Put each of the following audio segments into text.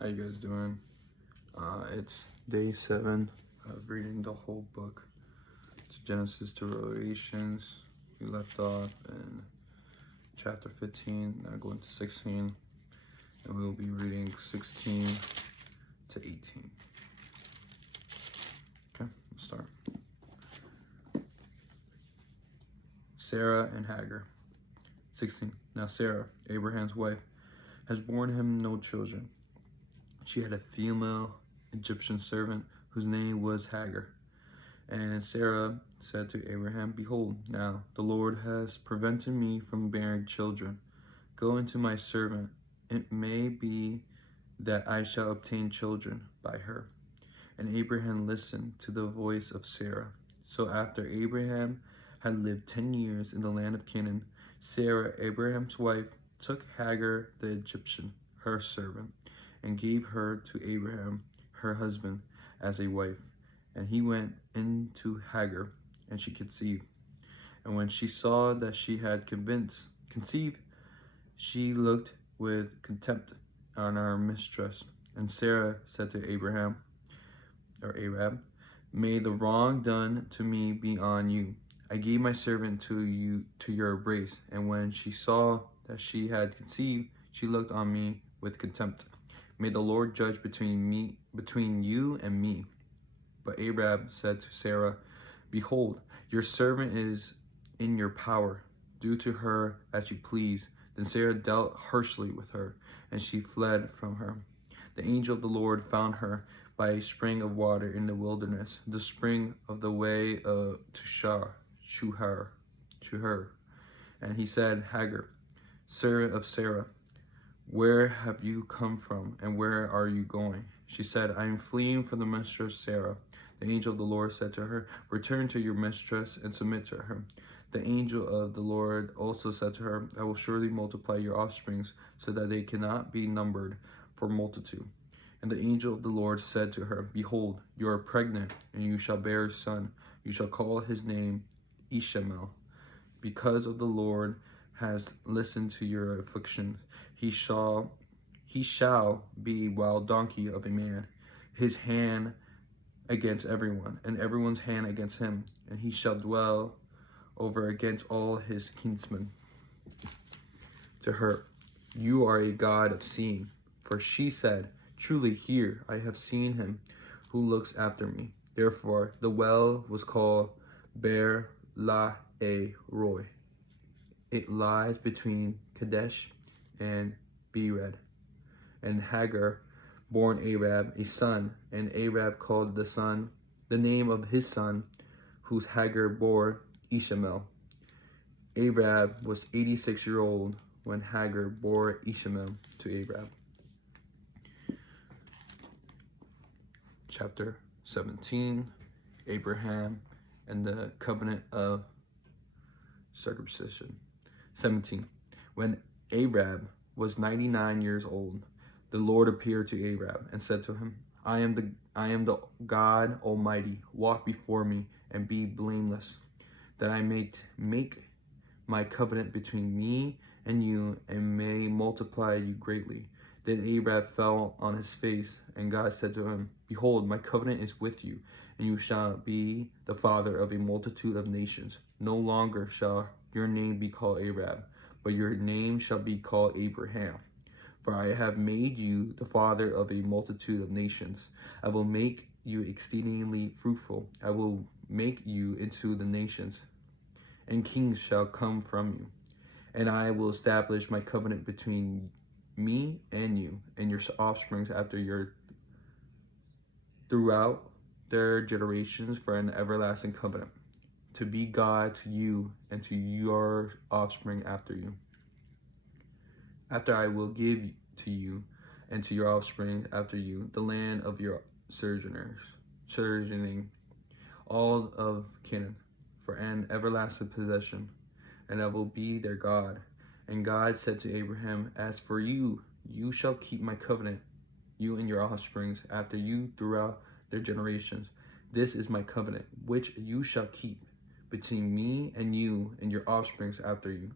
How you guys doing? It's day 7 of reading the whole book. It's Genesis to Revelations. We left off in chapter 15, now going to 16, and we will be reading 16 to 18. Okay, let's start. Sarah and Hagar. 16. Now Sarah, Abraham's wife, has borne him no children. She had a female Egyptian servant whose name was Hagar. And Sarah said to Abraham, Behold, now the Lord has prevented me from bearing children. Go into my servant. It may be that I shall obtain children by her. And Abraham listened to the voice of Sarah. So after Abraham had lived 10 years in the land of Canaan, Sarah, Abraham's wife, took Hagar the Egyptian, her servant, and gave her to Abraham, her husband, as a wife. And he went into Hagar, and she conceived. And when she saw that she had conceived, she looked with contempt on her mistress. And Sarah said to Abraham, May the wrong done to me be on you. I gave my servant to your embrace. And when she saw that she had conceived, she looked on me with contempt. May the Lord judge between you and me. But Abraham said to Sarah, Behold, your servant is in your power. Do to her as you please. Then Sarah dealt harshly with her, and she fled from her. The angel of the Lord found her by a spring of water in the wilderness, the spring of the way to her. And he said, Hagar, servant of Sarah, where have you come from, and where are you going? She said, I am fleeing from the mistress Sarah. The angel of the Lord said to her, Return to your mistress and submit to her. The angel of the Lord also said to her, I will surely multiply your offsprings, so that they cannot be numbered for multitude. And the angel of the Lord said to her, Behold, you are pregnant, and you shall bear a son. You shall call his name Ishmael, because of the Lord has listened to your affliction. He shall be a wild donkey of a man, his hand against everyone, and everyone's hand against him, and he shall dwell over against all his kinsmen. To her, you are a God of seeing. For she said, Truly here I have seen him who looks after me. Therefore the well was called Ber La E Roy. It lies between Kadesh and Bered. And Hagar born Arab a son, and Arab called the name of his son, whose Hagar bore, Ishmael. Arab was 86-year-old when Hagar bore Ishmael to Arab. Chapter 17, Abraham and the covenant of circumcision. 17. When Arab was 99 years old, the Lord appeared to Arab and said to him, I am the God Almighty. Walk before me and be blameless, that I may make my covenant between me and you, and may multiply you greatly. Then Arab fell on his face, and God said to him, Behold, my covenant is with you, and you shall be the father of a multitude of nations. No longer shall your name be called Arab, but your name shall be called Abraham. For I have made you the father of a multitude of nations. I will make you exceedingly fruitful. I will make you into the nations, and kings shall come from you. And I will establish my covenant between me and you, and your offsprings after your throughout their generations for an everlasting covenant, to be God to you and to your offspring after you. After I will give to you and to your offspring after you the land of your sojourning, all of Canaan, for an everlasting possession, and I will be their God. And God said to Abraham, As for you, you shall keep my covenant, you and your offsprings after you throughout their generations. This is my covenant, which you shall keep between me and you and your offsprings after you.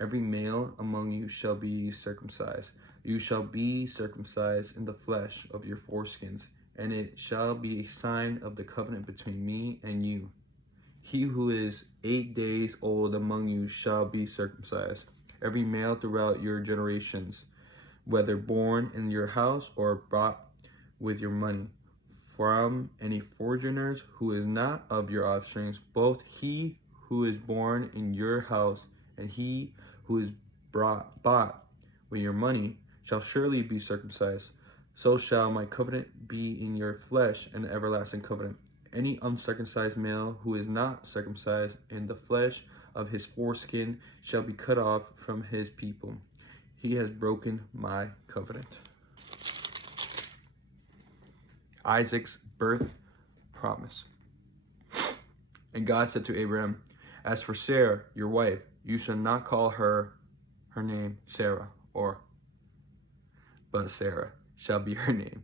Every male among you shall be circumcised. You shall be circumcised in the flesh of your foreskins, and it shall be a sign of the covenant between me and you. He who is 8 days old among you shall be circumcised, every male throughout your generations, whether born in your house or bought with your money. From any foreigners who is not of your offspring, both he who is born in your house and he who is bought with your money shall surely be circumcised. So shall my covenant be in your flesh, an everlasting covenant. Any uncircumcised male who is not circumcised in the flesh of his foreskin shall be cut off from his people. He has broken my covenant. Isaac's birth promise. And God said to Abraham, as for Sarah, your wife, you shall not call her name Sarah, but Sarah shall be her name.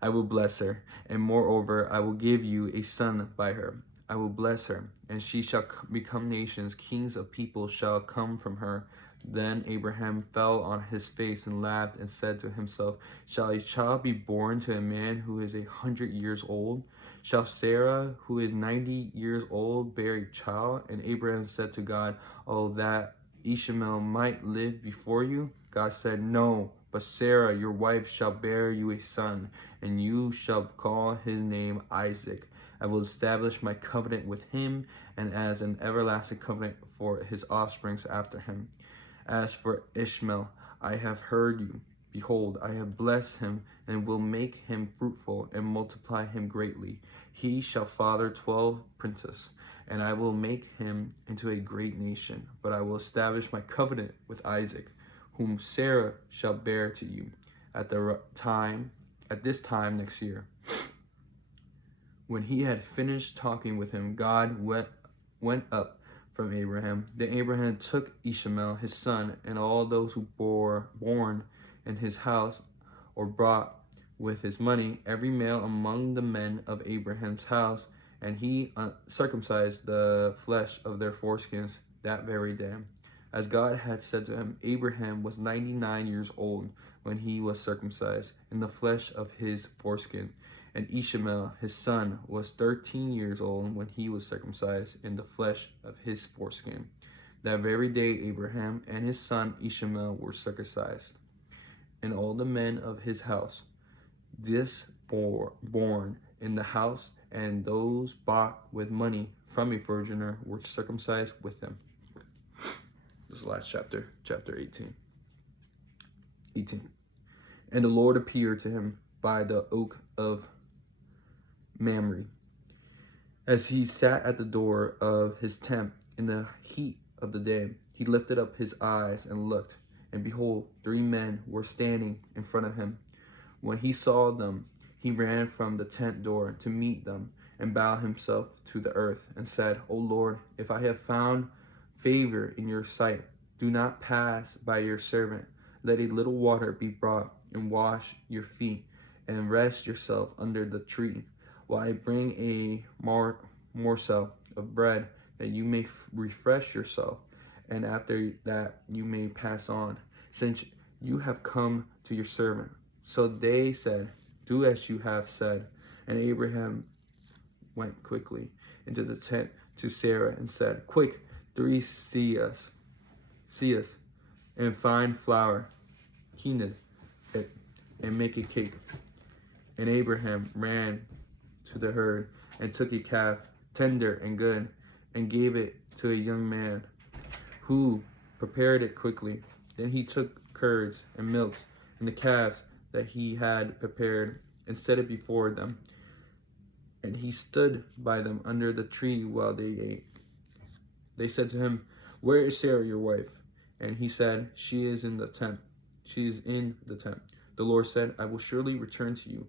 I will bless her, and moreover, I will give you a son by her. I will bless her, and she shall become nations. Kings of people shall come from her. Then Abraham fell on his face and laughed and said to himself, shall a child be born to a man who is 100 years old? Shall Sarah, who is 90 years old, bear a child? And Abraham said to God, oh, that Ishmael might live before you. God said, no, but Sarah, your wife, shall bear you a son, and you shall call his name Isaac. I will establish my covenant with him, and as an everlasting covenant for his offspring after him. As for Ishmael, I have heard you. Behold, I have blessed him, and will make him fruitful, and multiply him greatly. He shall father 12 princes, and I will make him into a great nation. But I will establish my covenant with Isaac, whom Sarah shall bear to you at this time next year. When he had finished talking with him, God went up from Abraham. Then Abraham took Ishmael, his son, and all those who born in his house or bought with his money, every male among the men of Abraham's house, and he circumcised the flesh of their foreskins that very day. As God had said to him, Abraham was 99 years old when he was circumcised in the flesh of his foreskin. And Ishmael, his son, was 13 years old when he was circumcised in the flesh of his foreskin. That very day Abraham and his son Ishmael were circumcised. And all the men of his house, this born in the house, and those bought with money from a foreigner, were circumcised with them. This is the last chapter, chapter 18. And the Lord appeared to him by the oak of Mamre, as he sat at the door of his tent in the heat of the day. He lifted up his eyes and looked, and behold, 3 men were standing in front of him. When he saw them, he ran from the tent door to meet them, and bowed himself to the earth, and said, O Lord, if I have found favor in your sight, do not pass by your servant. Let a little water be brought, and wash your feet, and rest yourself under the tree, while I bring a morsel of bread, that you may refresh yourself, and after that you may pass on, since you have come to your servant. So they said, do as you have said. And Abraham went quickly into the tent to Sarah and said, quick, 3 seahs, and fine flour, knead it, and make a cake. And Abraham ran to the herd and took a calf, tender and good, and gave it to a young man, who prepared it quickly. Then he took curds and milk and the calves that he had prepared, and set it before them. And he stood by them under the tree while they ate. They said to him, where is Sarah, your wife? And he said, she is in the tent. The Lord said, I will surely return to you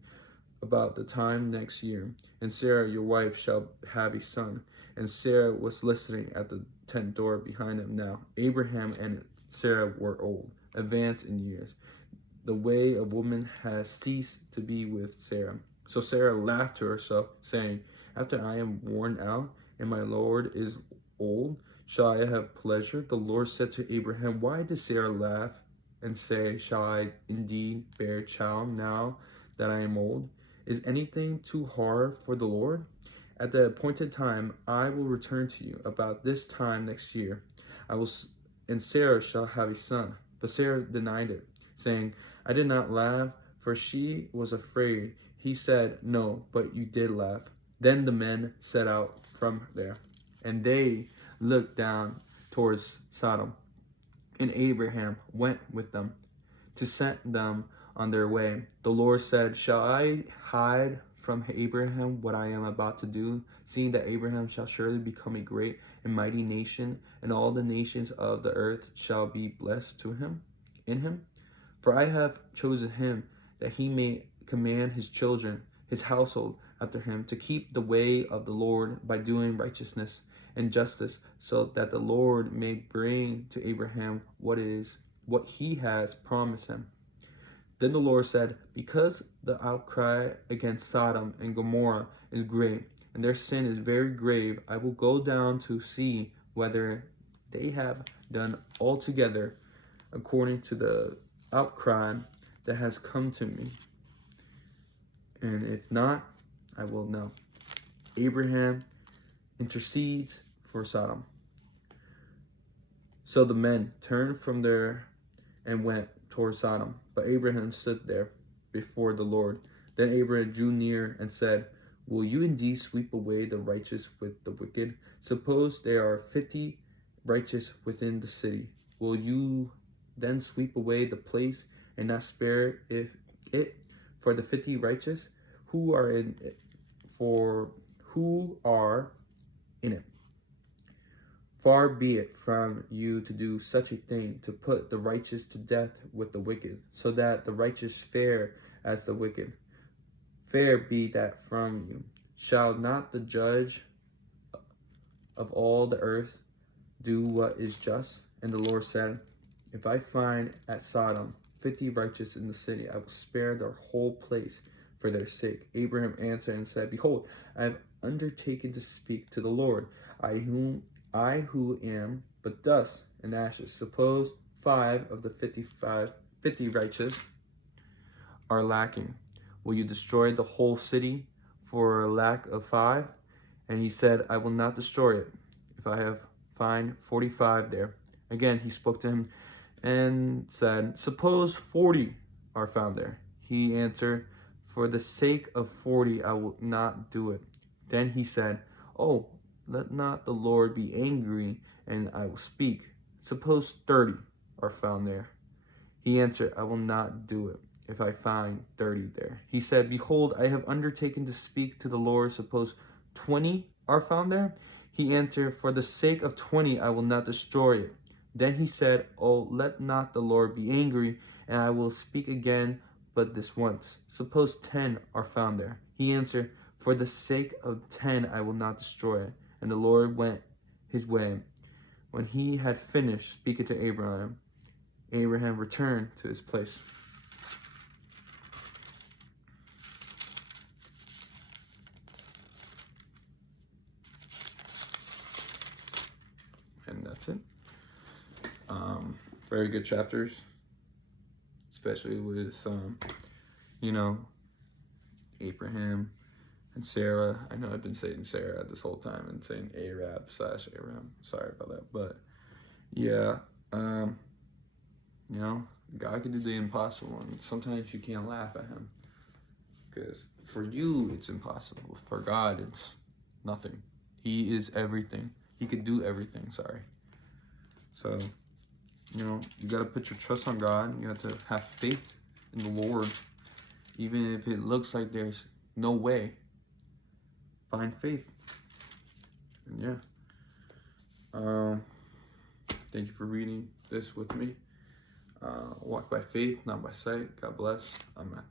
about the time next year, and Sarah, your wife, shall have a son. And Sarah was listening at the tent door behind him. Now Abraham and Sarah were old, advanced in years. The way of woman has ceased to be with Sarah. So Sarah laughed to herself, saying, after I am worn out, and my Lord is old, shall I have pleasure? The Lord said to Abraham, why did Sarah laugh? and say, shall I indeed bear child now that I am old? Is anything too hard for the Lord? At the appointed time, I will return to you about this time next year. And Sarah shall have a son. But Sarah denied it, saying, I did not laugh, for she was afraid. He said, no, but you did laugh. Then the men set out from there, and they looked down towards Sodom. And Abraham went with them to send them on their way. The Lord said, shall I hide from Abraham what I am about to do, seeing that Abraham shall surely become a great and mighty nation, and all the nations of the earth shall be blessed in him? For I have chosen him, that he may command his children, his household after him, to keep the way of the Lord by doing righteousness and justice, so that the Lord may bring to Abraham what he has promised him. Then the Lord said, because the outcry against Sodom and Gomorrah is great, and their sin is very grave, I will go down to see whether they have done altogether according to the outcry that has come to me. And if not, I will know. Abraham intercedes for Sodom. So the men turned from there and went toward Sodom. But Abraham stood there before the Lord. Then Abraham drew near and said, will you indeed sweep away the righteous with the wicked? Suppose there are 50 righteous within the city. Will you then sweep away the place and not spare it for the 50 righteous who are in it? Far be it from you to do such a thing, to put the righteous to death with the wicked, so that the righteous fare as the wicked. Fair be that from you. Shall not the judge of all the earth do what is just? And the Lord said, if I find at Sodom 50 righteous in the city, I will spare their whole place for their sake. Abraham answered and said, behold, I have undertaken to speak to the Lord, I who am but dust and ashes. Suppose 5 of the 50 righteous are lacking. Will you destroy the whole city for lack of 5? And he said, I will not destroy it, if I find 45 there. Again, he spoke to him and said, suppose 40 are found there. He answered, for the sake of 40, I will not do it. Then he said, oh, let not the Lord be angry, and I will speak. Suppose 30 are found there. He answered, I will not do it, if I find 30 there. He said, behold, I have undertaken to speak to the Lord. Suppose 20 are found there. He answered, for the sake of 20, I will not destroy it. Then he said, oh, let not the Lord be angry, and I will speak again but this once. Suppose 10 are found there. He answered, for the sake of 10, I will not destroy it. And the Lord went his way. When he had finished speaking to Abraham, Abraham returned to his place. And that's it. Very good chapters, especially with, Abraham and Sarah. I know I've been saying Sarah this whole time and saying Arab/Abraham. Sorry about that. But yeah, God can do the impossible, and sometimes you can't laugh at him, because for you it's impossible. For God, it's nothing. He is everything. He could do everything. So you got to put your trust on God. You have to have faith in the Lord, even if it looks like there's no way. Find faith. And yeah. Thank you for reading this with me. Walk by faith, not by sight. God bless. Amen.